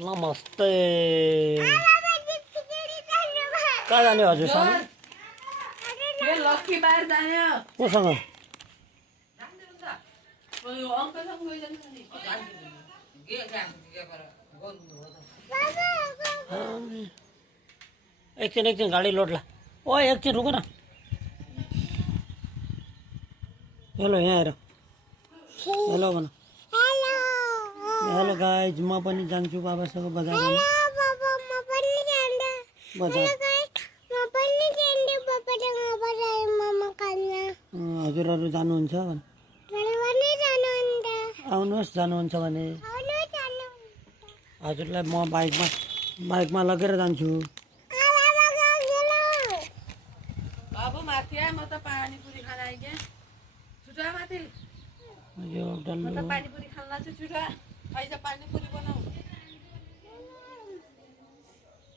नमस्ते कहाँ जाने हजुरसँग लक्की बाहिर जाने कोसँग एकछिन गाडी लोड ला ओ एकछिन रुक न हेलो यहाँ आएर हेलो भन हेलो गाइज म पनि जान्छु बाबासँग बजार हजुरहरू जानुहुन्छ भने आउनुहोस् जानुहुन्छ भने हजुरलाई म बाइकमा लगेर जान्छु अब माथि आए म त पानीपुरी खान आइगएँ छुटा माथि यो म त पानीपुरी खान लाग्छु छुटा पैसा पानीपुरी